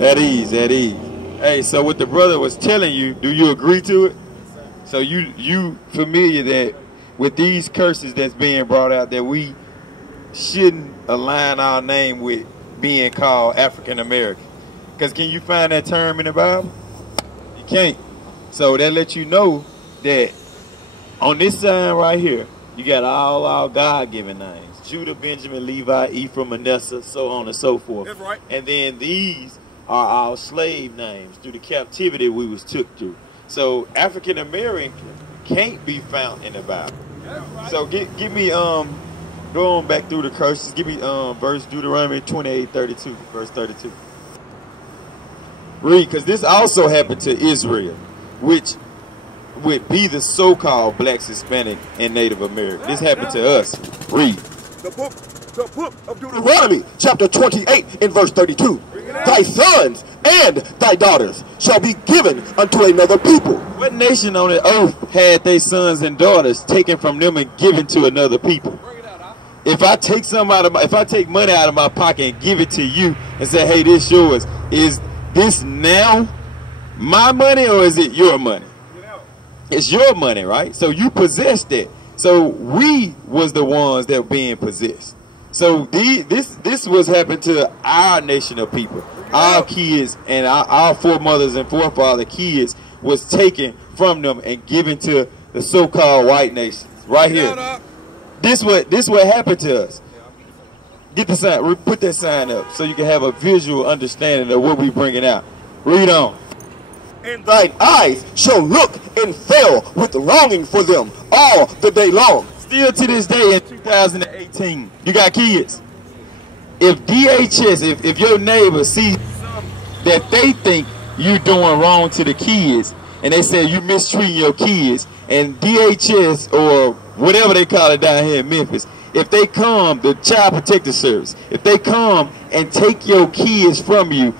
At ease, at ease. Hey, so what the brother was telling you, do you agree to it? So you familiar that with these curses that's being brought out that we shouldn't align our name with being called African American? Because can you find that term in the Bible? You can't. So that lets you know that on this sign right here, you got all our God-given names. Judah, Benjamin, Levi, Ephraim, Manasseh, so on and so forth. That's right. And then these are our slave names through the captivity we was took through. So African American can't be found in the Bible. Right. So give me going back through the curses, give me verse Deuteronomy 28:32, verse 32. Read, because this also happened to Israel, which would be the so-called blacks, Hispanic, and Native American. This happened to us. Read. The book of Deuteronomy, chapter 28, in verse 32. Thy sons and thy daughters shall be given unto another people. What nation on the earth had their sons and daughters taken from them and given to another people? If I take if I take money out of my pocket and give it to you and say, hey, this yours, is this now my money or is it your money? It's your money, right? So you possessed it. So we was the ones that were being possessed. So this was happening to our nation of people. Our kids and our foremothers and forefather kids was taken from them and given to the so-called white nations. Right here. This what happened to us. Get the sign. Put that sign up so you can have a visual understanding of what we're bringing out. Read on. And thine eyes shall look and fail with longing for them all the day long. Still to this day in 2018, you got kids. If DHS, if your neighbor sees that they think you're doing wrong to the kids, and they say you mistreating your kids, and DHS or whatever they call it down here in Memphis, if they come, the Child Protective Service, if they come and take your kids from you,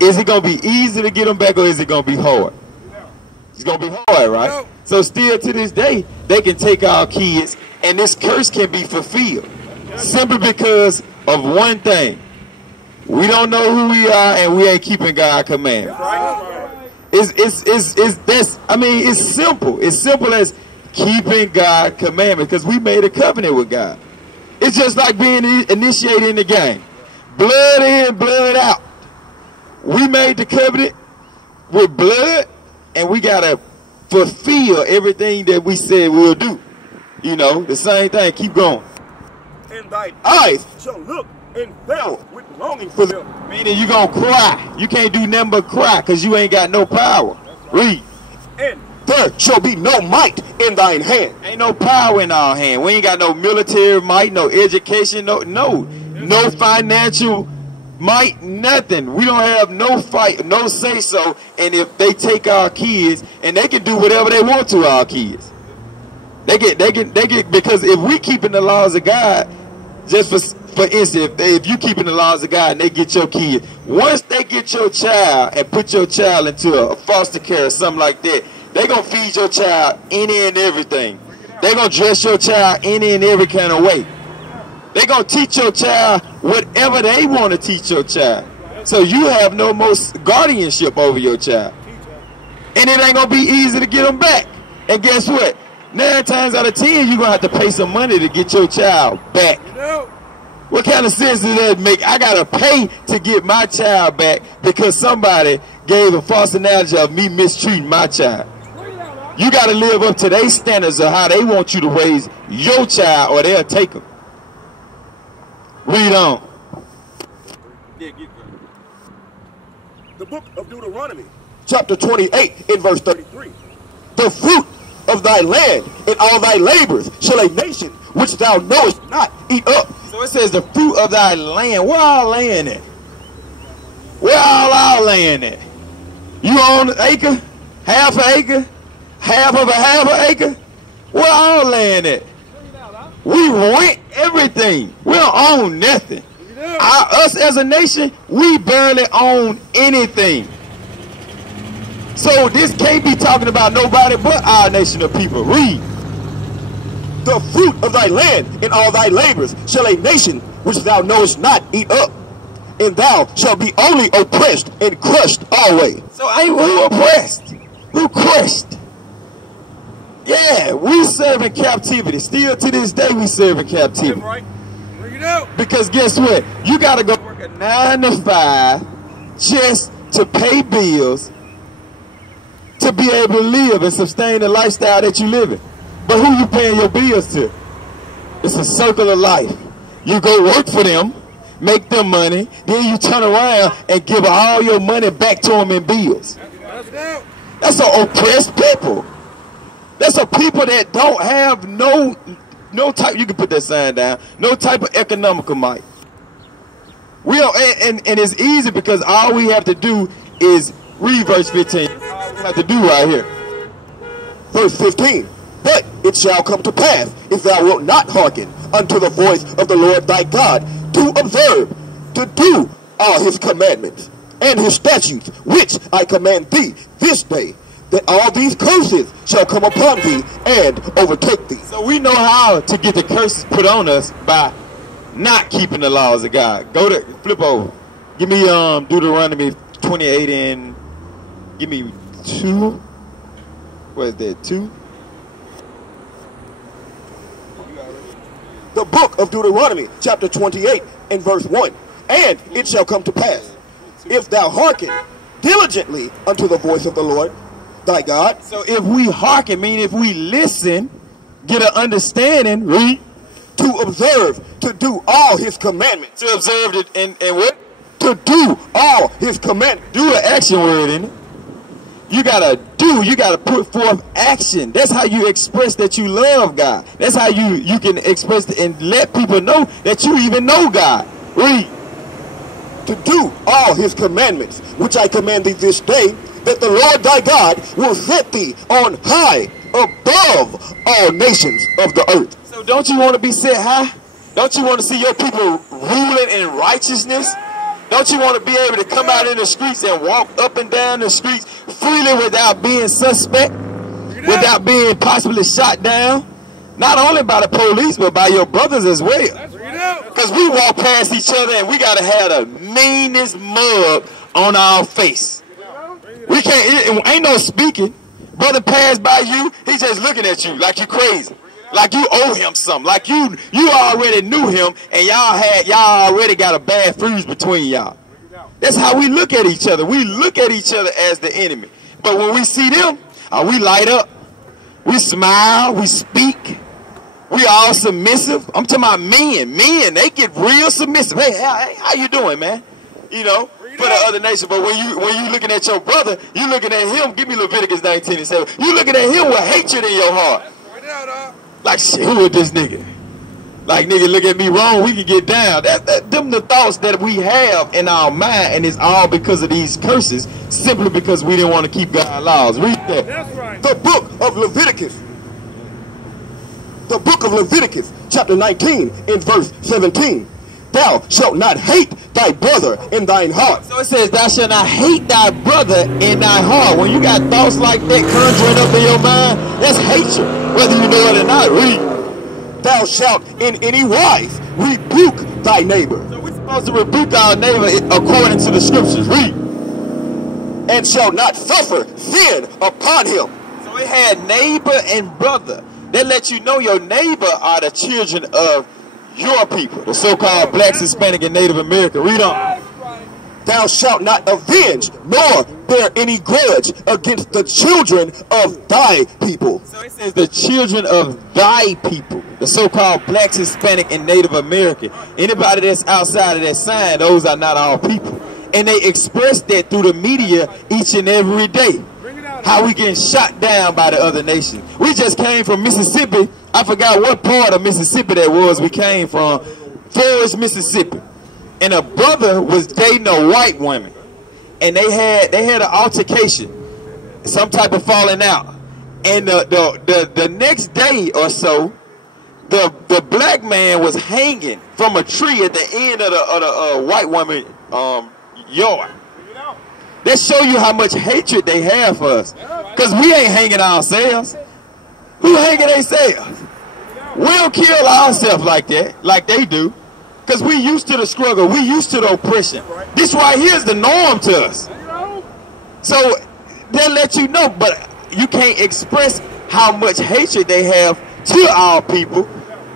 is it going to be easy to get them back or is it going to be hard? It's going to be hard, right? So still to this day, they can take our kids and this curse can be fulfilled. Simply because of one thing. We don't know who we are and we ain't keeping God's commandments. It's simple. It's simple as keeping God's commandments because we made a covenant with God. It's just like being initiated in the game. Blood in, blood out. We made the covenant with blood, and we got to fulfill everything that we said we'll do. You know, the same thing. Keep going. And thy eyes shall look and fail with longing for them. Meaning you going to cry. You can't do nothing but cry because you ain't got no power. Read. And there shall be no might in thine hand. Ain't no power in our hand. We ain't got no military might, no education, no financial might, nothing. We don't have no fight, no say so. And if they take our kids, and they can do whatever they want to our kids, they get because if we keeping the laws of God, just for instance, if you keeping the laws of God and they get your kid, once they get your child and put your child into a foster care or something like that, they gonna feed your child any and everything. They gonna dress your child any and every kind of way. They gonna teach your child whatever they want to teach your child. So you have no more guardianship over your child. And it ain't gonna be easy to get them back. And guess what? 9 times out of 10, you're gonna have to pay some money to get your child back. What kind of sense does that make? I gotta pay to get my child back because somebody gave a false analogy of me mistreating my child. You gotta live up to their standards of how they want you to raise your child or they'll take them. Read on. The book of Deuteronomy, chapter 28, in verse 33. The fruit of thy land and all thy labors shall a nation which thou knowest not eat up. So it says the fruit of thy land. Where all land at? Where all our land at? You own an acre? Half an acre? Half an acre? Where all land at? We rent everything. We don't own nothing. Us as a nation, we barely own anything. So this can't be talking about nobody but our nation of people. Read. The fruit of thy land and all thy labors shall a nation which thou knowest not eat up. and thou shalt be only oppressed and crushed always. So who oppressed? Who crushed? Yeah, we serve in captivity. Still to this day we serve in captivity. Right. Bring it out. Because guess what? You got to go work a 9 to 5 just to pay bills, to be able to live and sustain the lifestyle that you live in. But who you paying your bills to? It's a circle of life. You go work for them, make them money, then you turn around and give all your money back to them in bills. That's an oppressed people. That's a people that don't have no type, you can put that sign down, no type of economical might. We don't, and it's easy because all we have to do is read verse 15. All we have to do right here. Verse 15. But it shall come to pass, if thou wilt not hearken unto the voice of the Lord thy God, to observe, to do all his commandments and his statutes, which I command thee this day, that all these curses shall come upon thee and overtake thee. So we know how to get the curses put on us by not keeping the laws of God. Go to, flip over. Give me Deuteronomy 28 and give me 2. What is that, 2? The book of Deuteronomy, chapter 28 and verse 1. And it shall come to pass, if thou hearken diligently unto the voice of the Lord thy God. So if we hearken, mean if we listen, get an understanding, read, to observe, to do all his commandments. to observe it, and what? To do all his commandments. Do an action word in it. You gotta do, you gotta put forth action. That's how you express that you love God. That's how you can express and let people know that you even know God. Read. To do all his commandments, which I command thee this day, that the Lord thy God will set thee on high above all nations of the earth. So don't you want to be set high? Don't you want to see your people ruling in righteousness? Don't you want to be able to come out in the streets and walk up and down the streets freely without being suspect, without being possibly shot down? Not only by the police, but by your brothers as well. Because we walk past each other and we got to have the meanest mug on our face. We can't, it ain't no speaking. Brother passed by you, he's just looking at you like you crazy. Like you owe him something. Like you already knew him and y'all already got a bad fuse between y'all. That's how we look at each other. We look at each other as the enemy. But when we see them, we light up. We smile, we speak. We all submissive. I'm talking about men. Men, they get real submissive. Hey, how you doing, man? You know, for the other nation. But when you looking at your brother, you looking at him. Give me Leviticus 19 and 7. You looking at him with hatred in your heart. Like, shit, who is this nigga? Like, nigga, look at me wrong, we can get down. Them the thoughts that we have in our mind, and it's all because of these curses, simply because we didn't want to keep God's laws. Read that. That's right. The book of Leviticus. The book of Leviticus, chapter 19, in verse 17. Thou shalt not hate thy brother in thine heart. So it says, thou shalt not hate thy brother in thy heart. When you got thoughts like that conjuring up in your mind, that's hatred, whether you know it or not. Read. Thou shalt in any wise rebuke thy neighbor. So we're supposed to rebuke our neighbor according to the scriptures. Read. And shalt not suffer sin upon him. So it had neighbor and brother. That let you know your neighbor are the children of your people, the so-called blacks, Hispanic, and Native American. Read on. Thou shalt not avenge nor bear any grudge against the children of thy people. So it says the children of thy people, the so-called blacks, Hispanic, and Native American. Anybody that's outside of that sign, those are not our people. And they express that through the media each and every day. How we getting shot down by the other nation. We just came from Mississippi. I forgot what part of Mississippi that was we came from. Forest, Mississippi. And a brother was dating a white woman. And they had an altercation. Some type of falling out. And the next day or so, the black man was hanging from a tree at the end of the white woman yard. That show you how much hatred they have for us. Because we ain't hanging ourselves. Who hanging themselves? We don't kill ourselves like that, like they do. Because we used to the struggle. We used to the oppression. This right here is the norm to us. So they'll let you know, but you can't express how much hatred they have to our people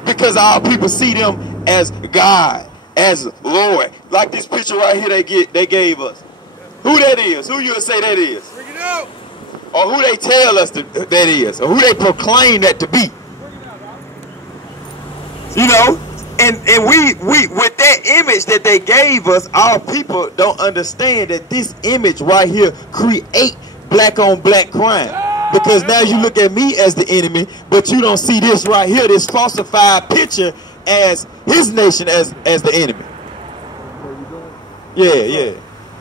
because our people see them as God, as Lord. Like this picture right here they gave us. Who that is? Who you would say that is? Bring it out. Or who they tell us that is? Or who they proclaim that to be? You know? And we with that image that they gave us, our people don't understand that this image right here create black on black crime. Because now you look at me as the enemy, but you don't see this right here, this falsified picture as his nation as the enemy. Yeah.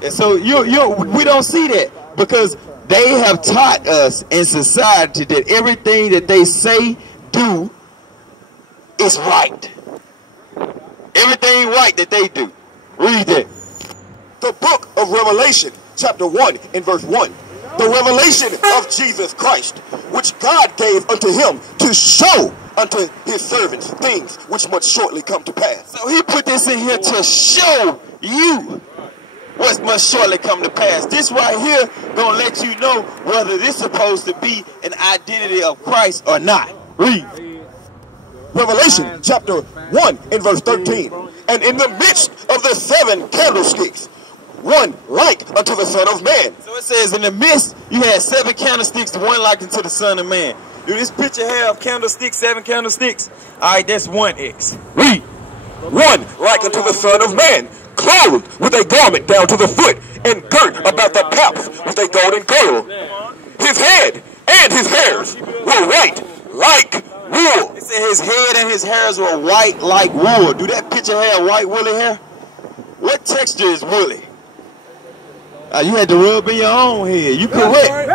And so we don't see that because they have taught us in society that everything that they say, do is right. Everything right that they do. Read it. The book of Revelation, chapter 1 and verse 1. The revelation of Jesus Christ, which God gave unto him to show unto his servants things which must shortly come to pass. So he put this in here to show you what must shortly come to pass. This right here gonna let you know whether this is supposed to be an identity of Christ or not. Read. Revelation chapter 1 and verse 13. And in the midst of the 7 candlesticks, one like unto the Son of Man. So it says in the midst you had 7 candlesticks, one like unto the Son of Man. Do this picture have candlesticks, 7 candlesticks? Alright, that's 1x. Read. One like unto the Son of Man, clothed with a garment down to the foot, and girt about the paps with a golden girdle. His head and his hairs were white like wool. It said his head and his hairs were white like wool. Do that picture have white woolly hair? What texture is woolly? You had to rub in your own head. You correct.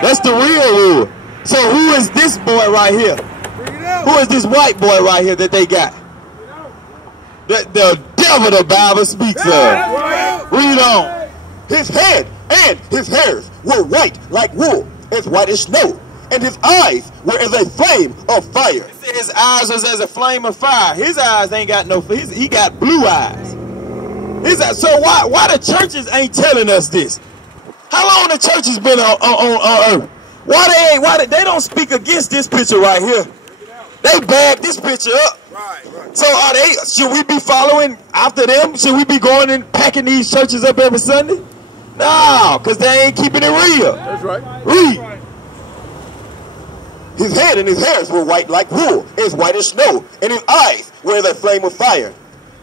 That's the real wool. So who is this boy right here? Who is this white boy right here that they got? The devil the Bible speaks of. Read on. His head and his hairs were white like wool, as white as snow, and his eyes were as a flame of fire. His eyes was as a flame of fire. His eyes ain't got no. He got blue eyes. So why the churches ain't telling us this? How long the church has been on earth? Why they don't speak against this picture right here? They back this picture up. Right. So should we be following after them? Should we be going and packing these churches up every Sunday? No, because they ain't keeping it real. That's right. Read. His head and his hairs were white like wool, as white as snow, and his eyes were as a flame of fire.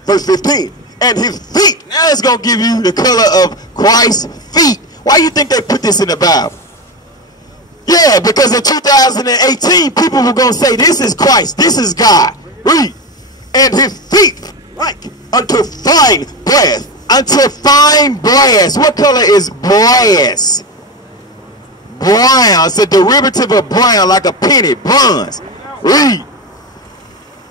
Verse 15. And his feet. Now it's going to give you the color of Christ's feet. Why do you think they put this in the Bible? Yeah, because in 2018, people were going to say, this is Christ, this is God. Read. And his feet like unto fine brass. Unto fine brass. What color is brass? Brown. It's a derivative of brown, like a penny. Bronze. Read.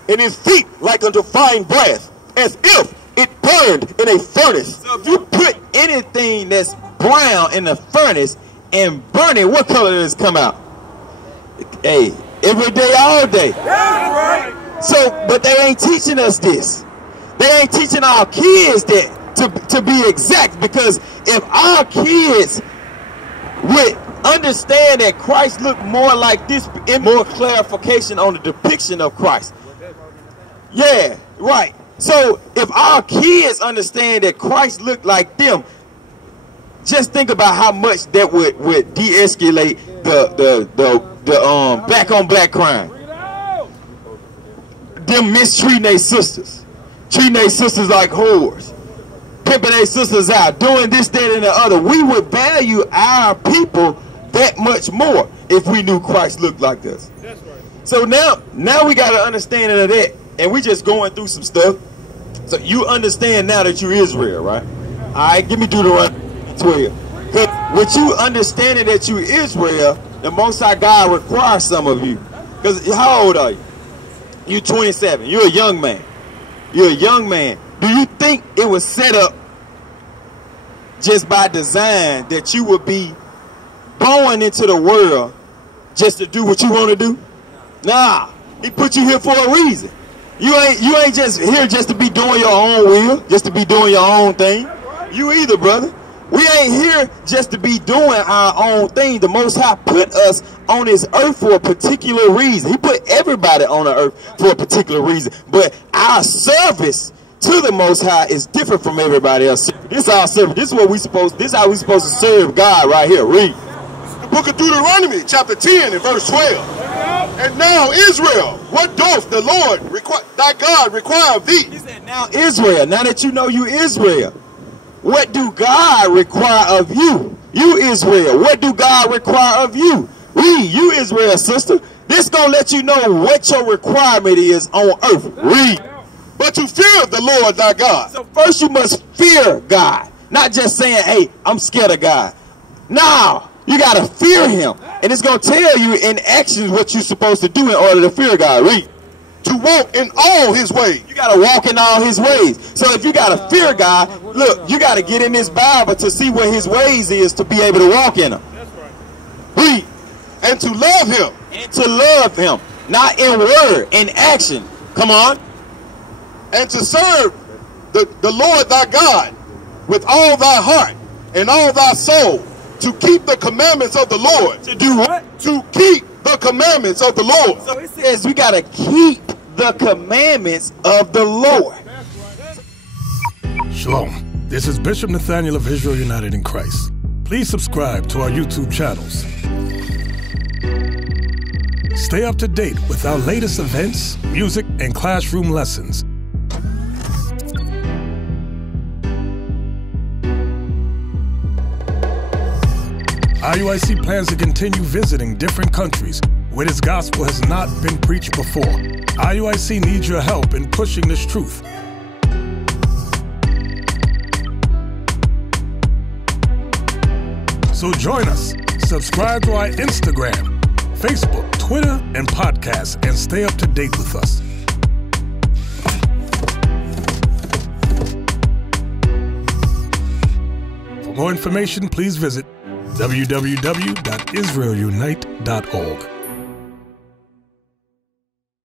And his feet like unto fine brass, as if it burned in a furnace. So if you put anything that's brown in the furnace and burn it, what color does it come out? Hey, every day, all day. That's right. So, but they ain't teaching us this. They ain't teaching our kids that to be exact, because if our kids would understand that Christ looked more like this, and more clarification on the depiction of Christ. Yeah, right. So if our kids understand that Christ looked like them, just think about how much that would de-escalate the black on black crime. Them mistreating their sisters, treating their sisters like whores, pimping their sisters out, doing this, that, and the other. We would value our people that much more if we knew Christ looked like us. That's right. So now we got an understanding of that. And we just going through some stuff. So you understand now that you're Israel, right? All right, give me Deuteronomy 12. Because with you understanding that you're Israel, the Most High God requires some of you. Because how old are you? You're 27. You're a young man. You're a young man. Do you think it was set up just by design that you would be born into the world just to do what you want to do? Nah. He put you here for a reason. You ain't just here just to be doing your own will, just to be doing your own thing. You either, brother. We ain't here just to be doing our own thing. The Most High put us on this earth for a particular reason. He put everybody on the earth for a particular reason. But our service to the Most High is different from everybody else. This is our service. This is what we supposed. This is how we supposed to serve God right here. Read. The book of Deuteronomy, chapter 10 and verse 12. And now Israel, what doth the Lord thy God require of thee? He said, now Israel, now that you know you Israel, what do God require of you? You Israel, what do God require of you? Read, you Israel, sister. This gonna let you know what your requirement is on earth. Read. But to fear the Lord thy God. So first you must fear God. Not just saying, hey, I'm scared of God. No, you gotta fear him. And it's gonna tell you in actions what you're supposed to do in order to fear God. Read. To walk in all his ways. You got to walk in all his ways. So if you got to fear God, look, you got to get in this Bible to see what his ways is to be able to walk in them. That's right. Read. And to love him. And to love him. Not in word, in action. Come on. And to serve the Lord thy God with all thy heart and all thy soul. To keep the commandments of the Lord. To do what? To keep the commandments of the Lord. So it says we got to keep the commandments of the Lord. Shalom. This is Bishop Nathaniel of Israel United in Christ. Please subscribe to our YouTube channels. Stay up to date with our latest events, music, and classroom lessons. IUIC plans to continue visiting different countries where this gospel has not been preached before. IUIC needs your help in pushing this truth. So join us. Subscribe to our Instagram, Facebook, Twitter, and podcasts, and stay up to date with us. For more information, please visit www.israelunite.org.